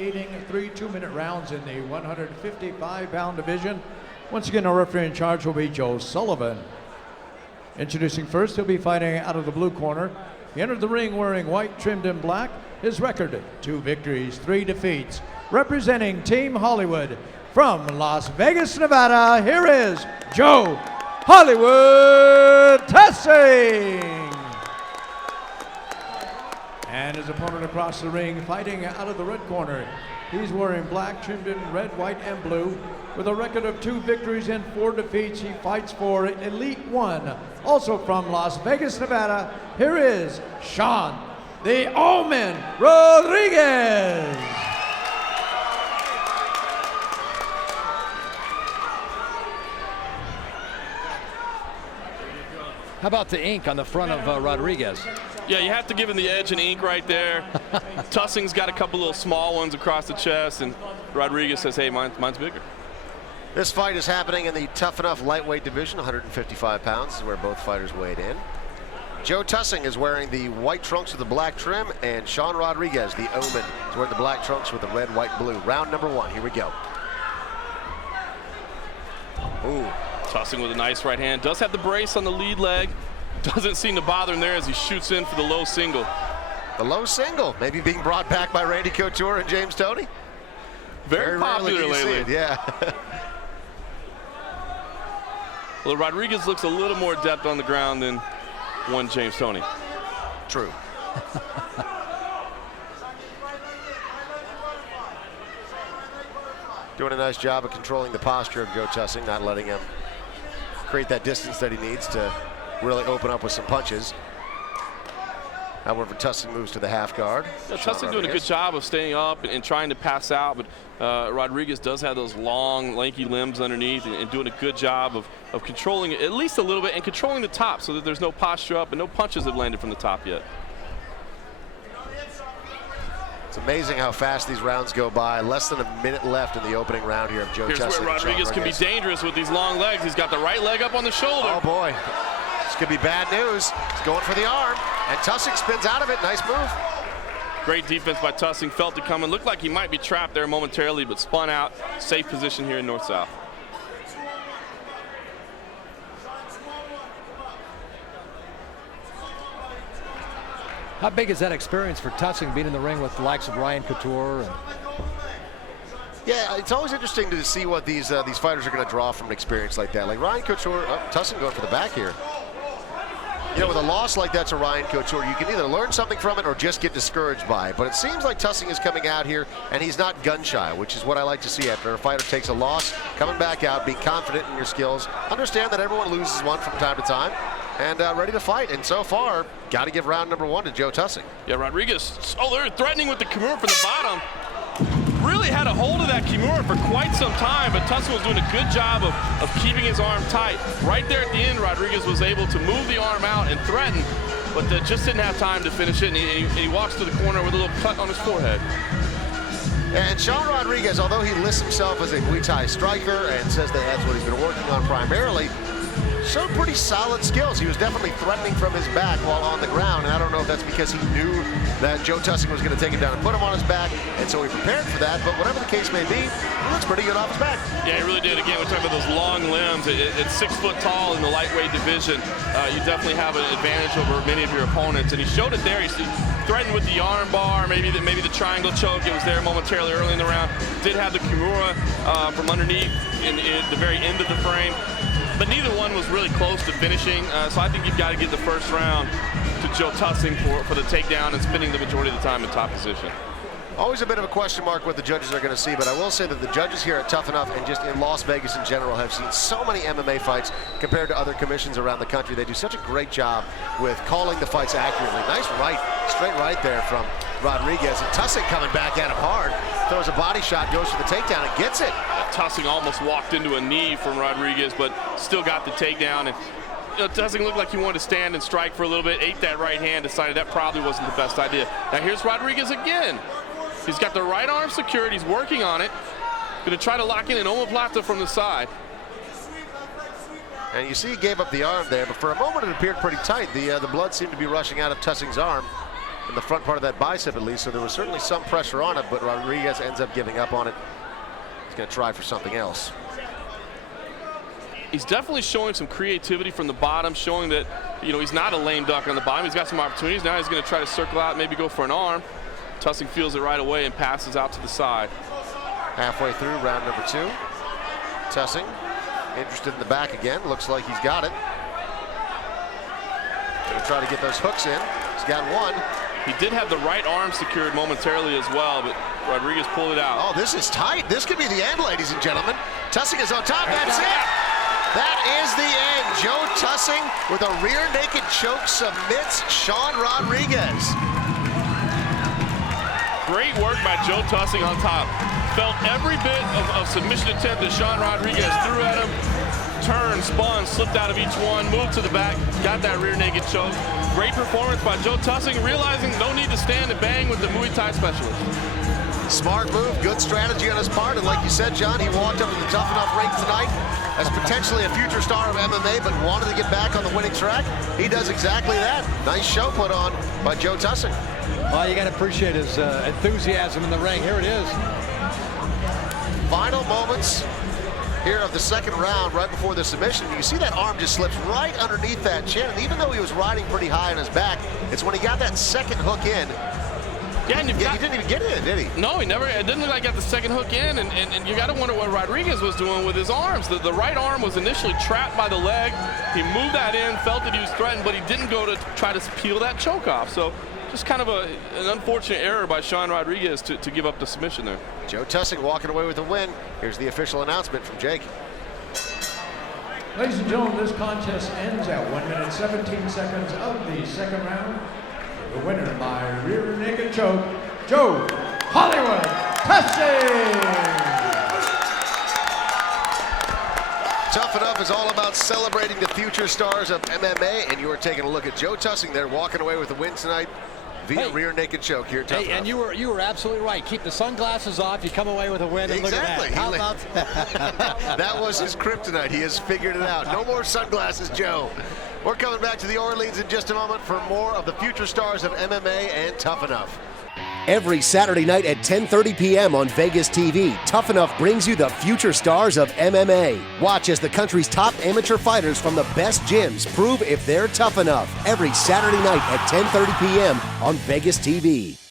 Eating 3 2-minute rounds in the 155-pound division. Once again, our referee in charge will be Joe Sullivan. Introducing first, he'll be fighting out of the blue corner. He entered the ring wearing white trimmed in black. His record, 2 victories, 3 defeats. Representing Team Hollywood from Las Vegas, Nevada, here is Joe Hollywood Tussing. And his opponent across the ring, fighting out of the red corner. He's wearing black, trimmed in red, white, and blue. With a record of 2 victories and 4 defeats, he fights for Elite One. Also from Las Vegas, Nevada, here is Sean the Omen Rodriguez. How about the ink on the front of Rodriguez? Yeah, you have to give him the edge and ink right there. Tussing's got a couple little small ones across the chest, and Rodriguez says, hey, mine's bigger. This fight is happening in the Tuff-N-Uff lightweight division, 155 pounds is where both fighters weighed in. Joe Tussing is wearing the white trunks with the black trim, and Sean Rodriguez, the Omen, is wearing the black trunks with the red, white, and blue. Round number 1, here we go. Ooh, Tussing with a nice right hand. Does have the brace on the lead leg. Doesn't seem to bother him there as he shoots in for the low single. The low single, maybe being brought back by Randy Couture and James Toney. Very popular lately. Yeah. Well, Rodriguez looks a little more adept on the ground than one James Toney. True. Doing a nice job of controlling the posture of Joe Tussing, not letting him create that distance that he needs to really open up with some punches. However, Tussing moves to the half guard. Yeah, Tussing doing a good job of staying up and trying to pass out, but Rodriguez does have those long, lanky limbs underneath and doing a good job of controlling it at least a little bit and controlling the top so that there's no posture up and no punches have landed from the top yet. It's amazing how fast these rounds go by. Less than a minute left in the opening round here of Joe Tussing. Here's where Rodriguez can be dangerous with these long legs. He's got the right leg up on the shoulder. Oh boy, this could be bad news. He's going for the arm, and Tussing spins out of it. Nice move. Great defense by Tussing. Felt it coming. Looked like he might be trapped there momentarily, but spun out. Safe position here in North-South. How big is that experience for Tussing, being in the ring with the likes of Ryan Couture? Yeah, it's always interesting to see what these fighters are going to draw from an experience like that. Like Ryan Couture, Tussing going for the back here. You know, with a loss like that to Ryan Couture, you can either learn something from it or just get discouraged by it. But it seems like Tussing is coming out here, and he's not gun-shy, which is what I like to see after a fighter takes a loss, coming back out, being confident in your skills, understand that everyone loses one from time to time, and ready to fight. And so far, got to give round number 1 to Joe Tussing. Yeah, Rodriguez, they're threatening with the Kimura from the bottom. Really had a hold of that Kimura for quite some time, but Tussing was doing a good job of keeping his arm tight. Right there at the end, Rodriguez was able to move the arm out and threaten, but just didn't have time to finish it, and he walks to the corner with a little cut on his forehead. And Sean Rodriguez, although he lists himself as a Muay Thai striker and says that that's what he's been working on primarily, showed pretty solid skills. He was definitely threatening from his back while on the ground, and I don't know if that's because he knew that Joe Tussing was going to take him down and put him on his back, and so he prepared for that. But whatever the case may be, he looks pretty good off his back. Yeah, he really did. Again, we're talking about those long limbs. It's 6 foot tall in the lightweight division. You definitely have an advantage over many of your opponents, and he showed it there. He threatened with the arm bar, maybe the triangle choke. It was there momentarily early in the round. Did have the Kimura from underneath in the very end of the frame. But neither one was really close to finishing, so I think you've got to give the first round to Joe Tussing for the takedown and spending the majority of the time in top position. Always a bit of a question mark what the judges are going to see, but I will say that the judges here at Tuff-N-Uff and just in Las Vegas in general have seen so many MMA fights compared to other commissions around the country. They do such a great job with calling the fights accurately. Nice right, straight right there from Rodriguez, and Tussing coming back at him hard. Throws a body shot, goes for the takedown, and gets it. Tussing almost walked into a knee from Rodriguez, but still got the takedown. And Tussing looked like he wanted to stand and strike for a little bit, ate that right hand, decided that probably wasn't the best idea. Now here's Rodriguez again. He's got the right arm secured, he's working on it. Gonna try to lock in an omoplata from the side. And you see he gave up the arm there, but for a moment it appeared pretty tight. The blood seemed to be rushing out of Tussing's arm. in the front part of that bicep at least, so there was certainly some pressure on it, but Rodriguez ends up giving up on it. He's going to try for something else. He's definitely showing some creativity from the bottom, showing that, you know, he's not a lame duck on the bottom. He's got some opportunities. Now he's going to try to circle out, maybe go for an arm. Tussing feels it right away and passes out to the side. Halfway through round number 2. Tussing interested in the back again. Looks like he's got it. Going to try to get those hooks in. He's got one. He did have the right arm secured momentarily as well, but Rodriguez pulled it out. Oh, this is tight. This could be the end, ladies and gentlemen. Tussing is on top. That's it. That is the end. Joe Tussing with a rear naked choke submits Sean Rodriguez. Great work by Joe Tussing on top. Felt every bit of submission attempt that Sean Rodriguez threw at him. Turned, spun, slipped out of each one, moved to the back, got that rear naked choke. Great performance by Joe Tussing, realizing no need to stand and bang with the Muay Thai specialist. Smart move, good strategy on his part, and like you said, John, he walked up to the Tuff-N-Uff ring tonight as potentially a future star of MMA, but wanted to get back on the winning track. He does exactly that. Nice show put on by Joe Tussing. Well, you got to appreciate his enthusiasm in the ring. Here it is. Final moments here of the second round, right before the submission. You see that arm just slips right underneath that chin, and even though he was riding pretty high on his back, it's when he got that second hook in. Yeah, and he didn't even get it in, did he? No, he never. It didn't look like he got the second hook in, and you got to wonder what Rodriguez was doing with his arms. The right arm was initially trapped by the leg. He moved that in, felt that he was threatened, but he didn't go to try to peel that choke off. So just kind of an unfortunate error by Sean Rodriguez to give up the submission there. Joe Tussing walking away with a win. Here's the official announcement from Jake. Ladies and gentlemen, this contest ends at 1 minute 17 seconds of the second round. The winner by rear naked choke, Joe Hollywood Tussing. Tuff-N-Uff is all about celebrating the future stars of MMA, and you are taking a look at Joe Tussing there, walking away with a win tonight via rear naked choke here at Tuff-N-Uff. Hey, and you were absolutely right. Keep the sunglasses off. You come away with a win. And exactly. Look at that. How about that? That was his kryptonite. He has figured it out. No more sunglasses, Joe. We're coming back to the Orleans in just a moment for more of the future stars of MMA and Tuff-N-Uff. Every Saturday night at 10:30 p.m. on Vegas TV, Tuff-N-Uff brings you the future stars of MMA. Watch as the country's top amateur fighters from the best gyms prove if they're tough enough. Every Saturday night at 10:30 p.m. on Vegas TV.